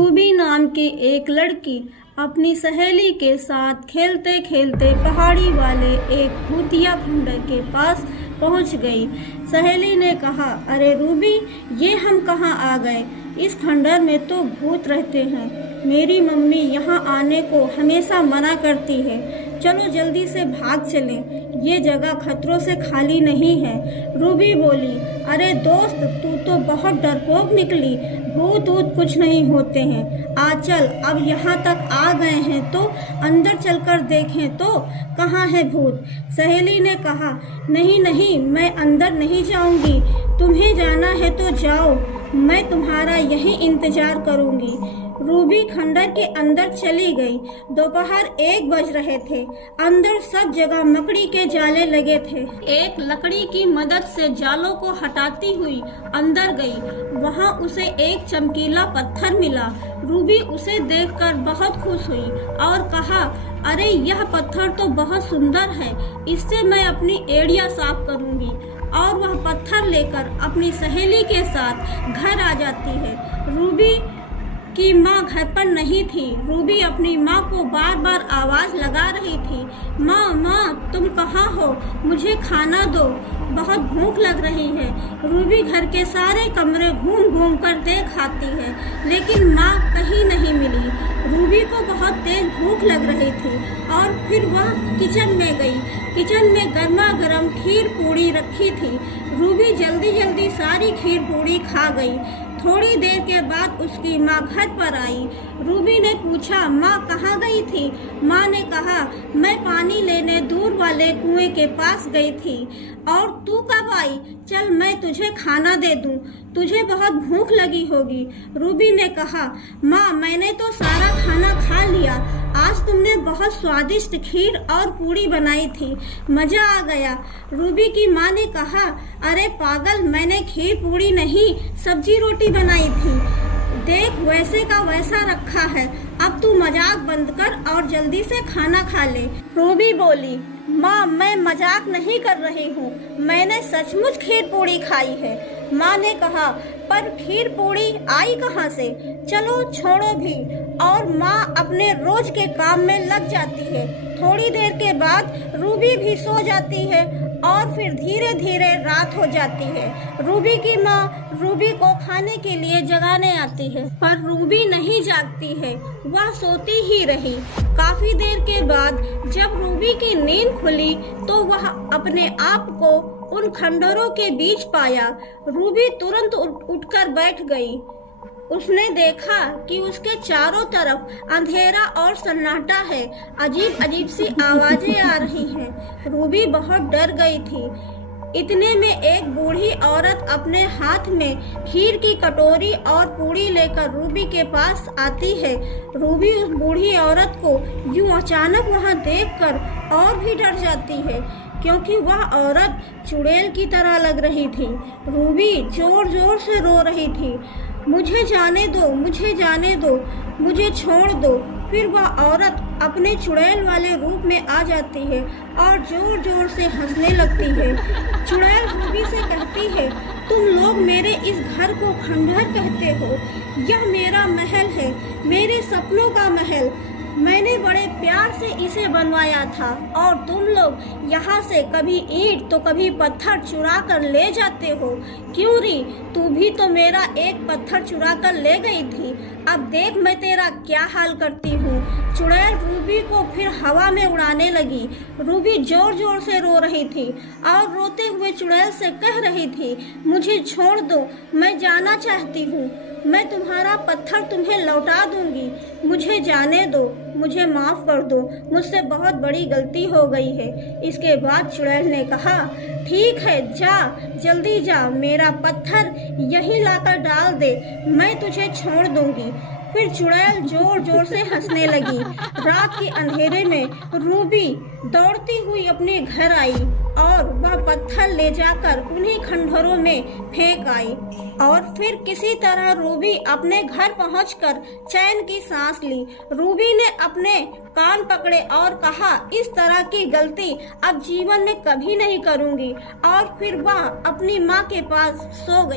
Ruby नाम की एक लड़की अपनी सहेली के साथ खेलते खेलते पहाड़ी वाले एक भूतिया खंडर के पास पहुंच गई। सहेली ने कहा, अरे रूबी, ये हम कहाँ आ गए? इस खंडर में तो भूत रहते हैं। मेरी मम्मी यहाँ आने को हमेशा मना करती है। चलो जल्दी से भाग चलें, ये जगह खतरों से खाली नहीं है। रूबी बोली, अरे दोस्त, तू तो बहुत डरपोक निकली। भूत ऊत कुछ नहीं होते हैं। आ चल, अब यहाँ तक आ गए हैं तो अंदर चलकर देखें तो कहाँ है भूत। सहेली ने कहा, नहीं नहीं, मैं अंदर नहीं जाऊंगी। तुम्हें जाना है तो जाओ, मैं तुम्हारा यहीं इंतजार करूंगी। रूबी खंडर के अंदर चली गई। दोपहर 1 बज रहे थे। अंदर सब जगह मकड़ी के जाले लगे थे। एक लकड़ी की मदद से जालों को हटाती हुई अंदर गई। वहां उसे एक चमकीला पत्थर मिला। रूबी उसे देखकर बहुत खुश हुई और कहा, अरे यह पत्थर तो बहुत सुंदर है, इससे मैं अपनी एड़ियां साफ करूंगी। और वह पत्थर लेकर अपनी सहेली के साथ घर आ जाती है। रूबी की माँ घर पर नहीं थी। रूबी अपनी माँ को बार बार आवाज लगा रही थी, माँ माँ, तुम कहाँ हो? मुझे खाना दो, बहुत भूख लग रही है। रूबी घर के सारे कमरे घूम घूम कर देख आती है, लेकिन माँ कहीं नहीं मिली। रूबी को बहुत तेज भूख लग रही थी और फिर वह किचन में गई। किचन में गर्मा गर्म खीर पूड़ी रखी थी। रूबी जल्दी जल्दी सारी खीर पूड़ी खा गई। थोड़ी देर के बाद उसकी माँ घर पर आई। रूबी ने पूछा, माँ कहाँ गई थी? माँ ने कहा, मैं पानी लेने दूर वाले कुएं के पास गई थी। और तू कब आई? चल मैं तुझे खाना दे दूं, तुझे बहुत भूख लगी होगी। रूबी ने कहा, माँ मैंने तो सारा खाना खा लिया। आज तुमने बहुत स्वादिष्ट खीर और पूड़ी बनाई थी, मजा आ गया। रूबी की माँ ने कहा, अरे पागल, मैंने खीर पूड़ी नहीं, सब्जी रोटी बनाई थी। देख, वैसे का वैसा रखा है। अब तू मजाक बंद कर और जल्दी से खाना खा ले। रूबी बोली, माँ मैं मजाक नहीं कर रही हूँ, मैंने सचमुच खीर पूड़ी खाई है। माँ ने कहा, पर खीर पूड़ी आई कहाँ से? चलो छोड़ो भी। और माँ अपने रोज के काम में लग जाती है। थोड़ी देर के बाद रूबी भी सो जाती है और फिर धीरे धीरे रात हो जाती है। रूबी की माँ रूबी को खाने के लिए जगाने आती है, पर रूबी नहीं जागती है, वह सोती ही रही। काफी देर के बाद जब रूबी की नींद खुली तो वह अपने आप को उन खंडरों के बीच पाया। रूबी तुरंत उठकर बैठ गई। उसने देखा कि उसके चारों तरफ अंधेरा और सन्नाटा है। अजीब अजीब सी आवाजें आ रही हैं। रूबी बहुत डर गई थी। इतने में एक बूढ़ी औरत अपने हाथ में खीर की कटोरी और पूड़ी लेकर रूबी के पास आती है। रूबी उस बूढ़ी औरत को यूं अचानक वहां देखकर और भी डर जाती है, क्योंकि वह औरत चुड़ैल की तरह लग रही थी। रूबी जोर जोर से रो रही थी, मुझे जाने दो, मुझे जाने दो, मुझे छोड़ दो। फिर वह औरत अपने चुड़ैल वाले रूप में आ जाती है और जोर जोर से हंसने लगती है। चुड़ैल रूबी से कहती है, तुम लोग मेरे इस घर को खंडहर कहते हो? यह मेरा महल है, मेरे सपनों का महल। मैंने बड़े प्यार से इसे बनवाया था और तुम लोग यहाँ से कभी ईंट तो कभी पत्थर चुरा कर ले जाते हो। क्यों री, तू भी तो मेरा एक पत्थर चुरा कर ले गई थी। अब देख मैं तेरा क्या हाल करती हूँ। चुड़ैल रूबी को फिर हवा में उड़ाने लगी। रूबी जोर जोर से रो रही थी और रोते हुए चुड़ैल से कह रही थी, मुझे छोड़ दो, मैं जाना चाहती हूँ, मैं तुम्हारा पत्थर तुम्हें लौटा दूंगी, मुझे जाने दो, मुझे माफ कर दो, मुझसे बहुत बड़ी गलती हो गई है। इसके बाद चुड़ैल ने कहा, ठीक है, जा, जल्दी जा, मेरा पत्थर यहीं लाकर डाल दे, मैं तुझे छोड़ दूंगी। फिर चुड़ैल जोर जोर से हंसने लगी। रात के अंधेरे में रूबी दौड़ती हुई अपने घर आई और वह पत्थर ले जाकर उन्हीं खंडहरों में फेंक आई। और फिर किसी तरह रूबी अपने घर पहुंचकर चैन की सांस ली। रूबी ने अपने कान पकड़े और कहा, इस तरह की गलती अब जीवन में कभी नहीं करूंगी। और फिर वह अपनी माँ के पास सो गई।